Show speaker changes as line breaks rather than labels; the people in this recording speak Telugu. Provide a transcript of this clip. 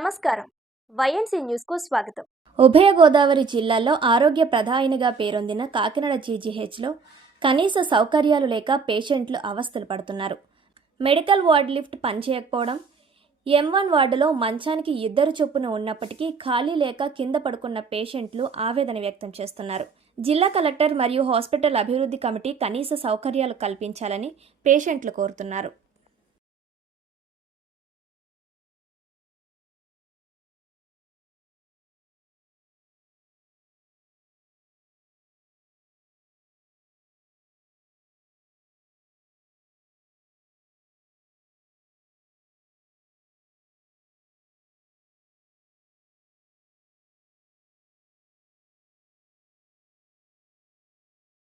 నమస్కారం. వైఎన్సీ న్యూస్కు స్వాగతం.
ఉభయ గోదావరి జిల్లాల్లో ఆరోగ్య ప్రధానిగా పేరొందిన కాకినాడ జీజీహెచ్లో కనీస సౌకర్యాలు లేక పేషెంట్లు అవస్థలు పడుతున్నారు. మెడికల్ వార్డ్ లిఫ్ట్ పనిచేయకపోవడం ఎం వన్ వార్డులో మంచానికి ఇద్దరు చొప్పున ఉన్నప్పటికీ ఖాళీ లేక కింద పడుకున్న పేషెంట్లు ఆవేదన వ్యక్తం చేస్తున్నారు. జిల్లా కలెక్టర్ మరియు హాస్పిటల్ అభివృద్ధి కమిటీ కనీస సౌకర్యాలు కల్పించాలని పేషెంట్లు కోరుతున్నారు.